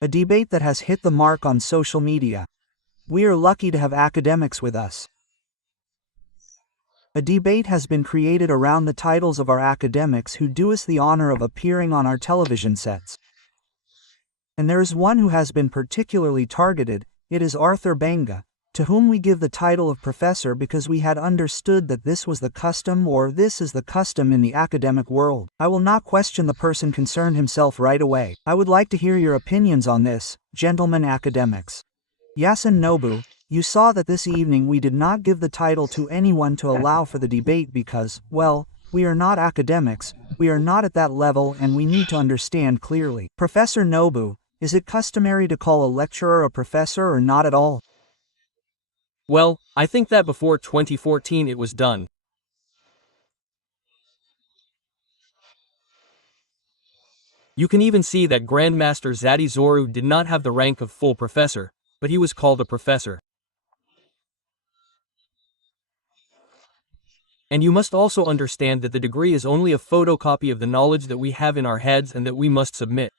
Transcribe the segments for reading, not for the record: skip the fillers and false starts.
A debate that has hit the mark on social media. We are lucky to have academics with us. A debate has been created around the titles of our academics who do us the honor of appearing on our television sets. And there is one who has been particularly targeted. It is Arthur Banga, to whom we give the title of professor because we had understood that this was the custom, or this is the custom in the academic world. I will not question the person concerned himself right away. I would like to hear your opinions on this, gentlemen academics. Yasun, you saw that this evening we did not give the title to anyone to allow for the debate because, well, we are not academics, we are not at that level, and we need to understand clearly. Professor Nobu, is it customary to call a lecturer a professor or not at all? Well, I think that before 2014 it was done. You can even see that Grandmaster Zadi Zoru did not have the rank of full professor, but he was called a professor. And you must also understand that the degree is only a photocopy of the knowledge that we have in our heads and that we must submit.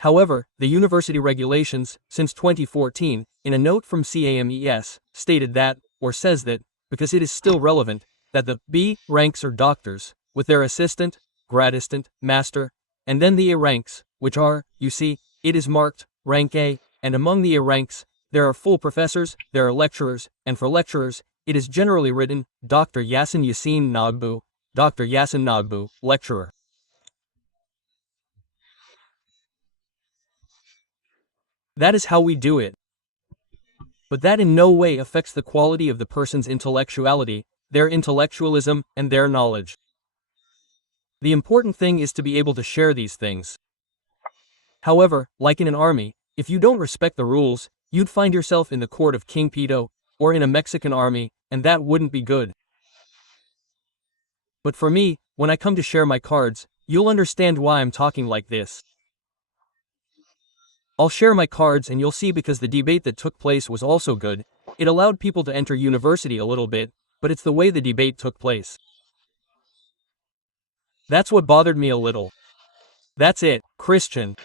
However, the university regulations, since 2014, in a note from CAMES, stated that, or says that, because it is still relevant, that the B ranks are doctors, with their assistant, gradistant, master, and then the A ranks, which are, you see, it is marked, rank A, and among the A ranks, there are full professors, there are lecturers, and for lecturers, it is generally written, Dr. Yasin Yasin Nagbu, Dr. Yasin Nagbu, lecturer. That is how we do it. But that in no way affects the quality of the person's intellectuality, their intellectualism, and their knowledge. The important thing is to be able to share these things. However, like in an army, if you don't respect the rules, you'd find yourself in the court of King Pito, or in a Mexican army, and that wouldn't be good. But for me, when I come to share my cards, you'll understand why I'm talking like this. I'll share my cards and you'll see, because the debate that took place was also good. It allowed people to enter university a little bit, but it's the way the debate took place. That's what bothered me a little. That's it, Christian.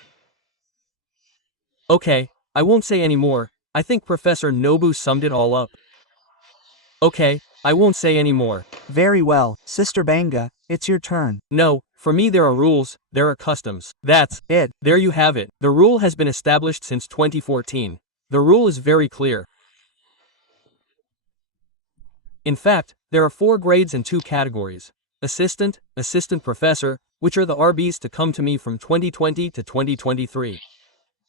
Okay, I won't say any more. I think Professor Nobu summed it all up. Okay, I won't say any more. Very well, Sister Banga, it's your turn. No, for me there are rules, there are customs. That's it. There you have it. The rule has been established since 2014. The rule is very clear. In fact, there are 4 grades and 2 categories. Assistant, assistant professor, which are the RBs to come to me from 2020 to 2023.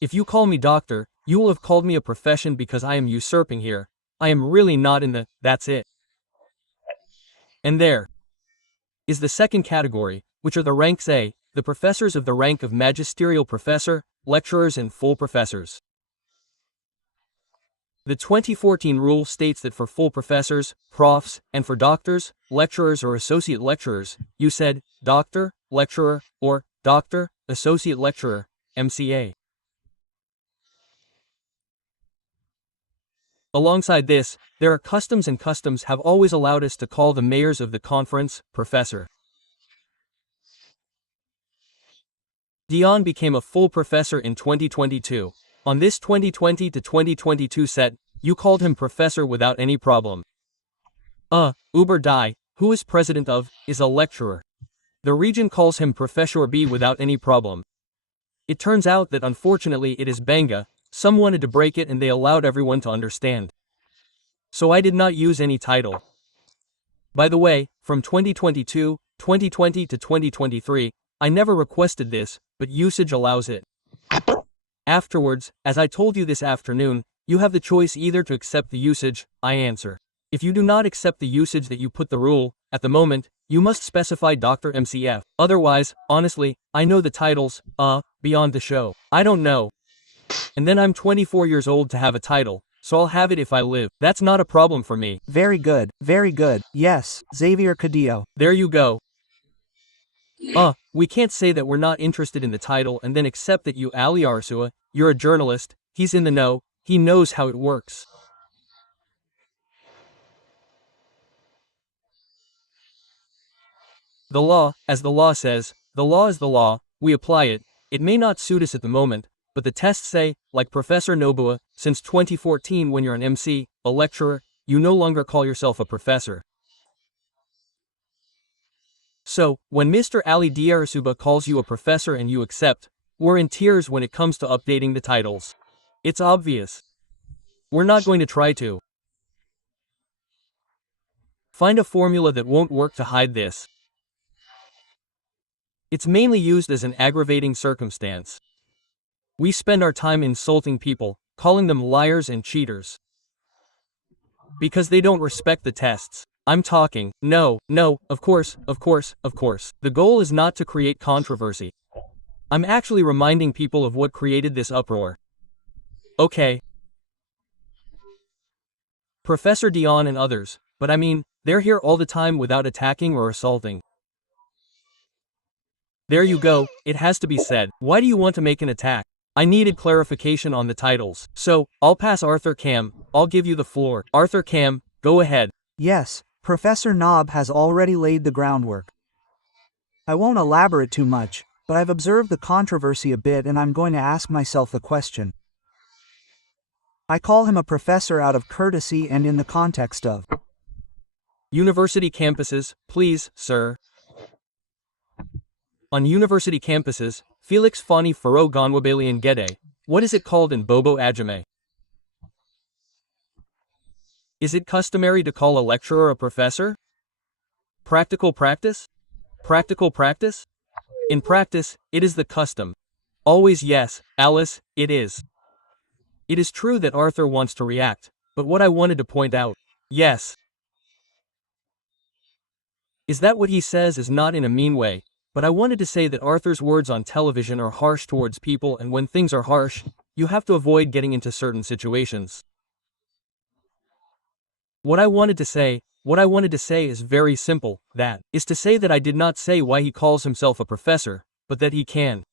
If you call me doctor, you will have called me a profession because I am usurping here. I am really not in the, that's it. And there is the second category, which are the ranks A, the professors of the rank of magisterial professor, lecturers and full professors. The 2014 rule states that for full professors, profs, and for doctors, lecturers or associate lecturers, you said, doctor, lecturer, or doctor, associate lecturer, MCA. Alongside this, there are customs, and customs have always allowed us to call the mayors of the conference, professor. Dion became a full professor in 2022. On this 2020 to 2022 set, you called him professor without any problem. Uber Dai, who is president of, is a lecturer. The region calls him Professor B without any problem. It turns out that unfortunately it is Banga. Some wanted to break it and they allowed everyone to understand. So I did not use any title. By the way, from 2022, 2020 to 2023, I never requested this, but usage allows it. Afterwards, as I told you this afternoon, you have the choice either to accept the usage, I answer. If you do not accept the usage that you put the rule, at the moment, you must specify Dr. MCF. Otherwise, honestly, I know the titles, beyond the show. I don't know. And then I'm 24 years old to have a title, so I'll have it if I live. That's not a problem for me. Very good, very good. Yes, Xavier Cadillo. There you go. We can't say that we're not interested in the title and then accept that you Ali Arsua, you're a journalist, he's in the know, he knows how it works. The law, as the law says, the law is the law, we apply it. It may not suit us at the moment, but the tests say, like Professor Nobuo, since 2014 when you're an MC, a lecturer, you no longer call yourself a professor. So, when Mr. Ali Diarasuba calls you a professor and you accept, we're in tears when it comes to updating the titles. It's obvious. We're not going to try to find a formula that won't work to hide this. It's mainly used as an aggravating circumstance. We spend our time insulting people, calling them liars and cheaters, because they don't respect the tests. I'm talking, no, of course. The goal is not to create controversy. I'm actually reminding people of what created this uproar. Okay. Professor Dion and others, but I mean, they're here all the time without attacking or assaulting. There you go, it has to be said. Why do you want to make an attack? I needed clarification on the titles. So, I'll pass Arthur Cam, I'll give you the floor. Arthur Cam, go ahead. Yes, Professor Knob has already laid the groundwork. I won't elaborate too much, but I've observed the controversy a bit and I'm going to ask myself the question. I call him a professor out of courtesy and in the context of university campuses, please, sir. On university campuses, Felix Fani Faro Gonwabalian Gede, what is it called in Bobo Ajame? Is it customary to call a lecturer a professor? Practical practice? Practical practice? In practice, it is the custom. Always yes, Alice, it is. It is true that Arthur wants to react, but what I wanted to point out, yes, is that what he says is not in a mean way, but I wanted to say that Arthur's words on television are harsh towards people, and when things are harsh, you have to avoid getting into certain situations. What I wanted to say is very simple, that is to say that I did not say why he calls himself a professor, but that he can.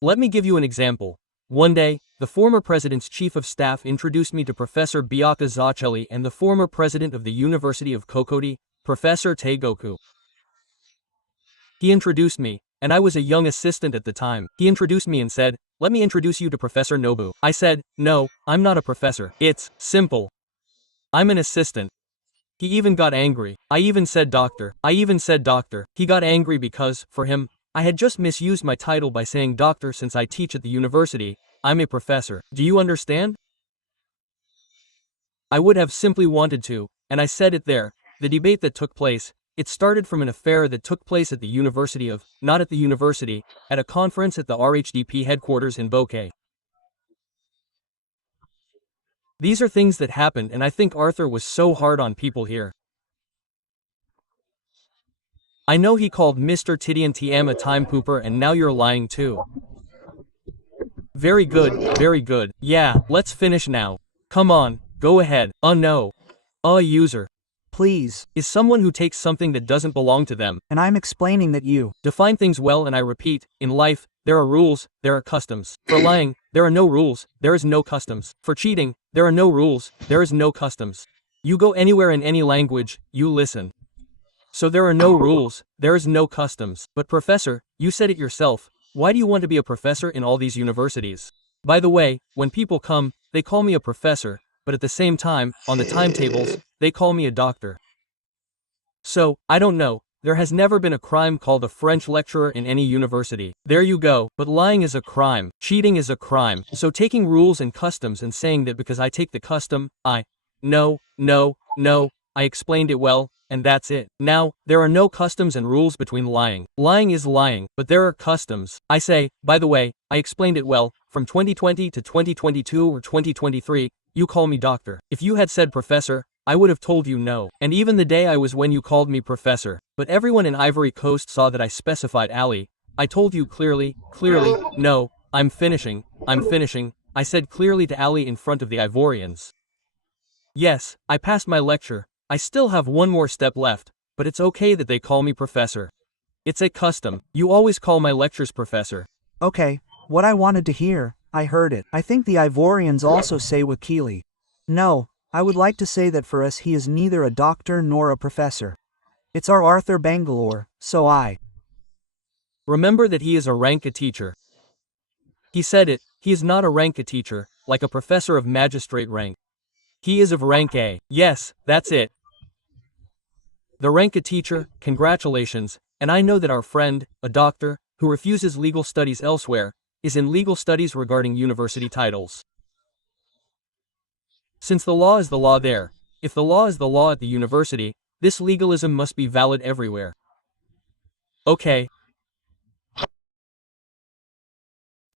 Let me give you an example. One day, the former president's chief of staff introduced me to Professor Biaka Zachelli and the former president of the University of Kokodi, Professor Teigoku. He introduced me, and I was a young assistant at the time. He introduced me and said, "Let me introduce you to Professor Nobu." I said, "No, I'm not a professor. It's simple. I'm an assistant." He even got angry. I even said doctor. He got angry because, for him, I had just misused my title by saying doctor since I teach at the university. I'm a professor. Do you understand? I would have simply wanted to, and I said it there. The debate that took place, it started from an affair that took place at the University of, not at the university, at a conference at the RHDP headquarters in Bokeh. These are things that happened, and I think Arthur was so hard on people here. I know he called Mr. Tidian TM a time pooper, and now you're lying too. Very good. Yeah, let's finish now. Come on, go ahead. No. A user. Please. Is someone who takes something that doesn't belong to them. And I'm explaining that you define things well, and I repeat, in life, there are rules, there are customs. For lying, there are no rules, there is no customs. For cheating, there are no rules, there is no customs. You go anywhere in any language, you listen. So there are no rules, there is no customs. But Professor, you said it yourself, why do you want to be a professor in all these universities? By the way, when people come, they call me a professor, but at the same time, on the timetables, they call me a doctor. So, I don't know, there has never been a crime called a French lecturer in any university. There you go, but lying is a crime, cheating is a crime, so taking rules and customs and saying that because I take the custom, no, I explained it well, and that's it. Now, there are no customs and rules between lying. Lying is lying, but there are customs. I say, by the way, I explained it well, from 2020 to 2022 or 2023, you call me doctor. If you had said professor, I would have told you no. And even the day I was when you called me professor. But everyone in Ivory Coast saw that I specified Ali. I told you clearly, no, I'm finishing. I said clearly to Ali in front of the Ivorians. Yes, I passed my lecture. I still have one more step left, but it's okay that they call me professor. It's a custom. You always call my lectures professor. Okay, what I wanted to hear, I heard it. I think the Ivorians also say Wakili. No, I would like to say that for us he is neither a doctor nor a professor. It's our Arthur Bangalore, so I. Remember that he is a rank a teacher. He said it, he is not a rank a teacher, like a professor of magistrate rank. He is of rank A. Yes, that's it. The rank a teacher, congratulations, and I know that our friend, a doctor, who refuses legal studies elsewhere, is in legal studies regarding university titles. Since the law is the law there, if the law is the law at the university, this legalism must be valid everywhere. Okay,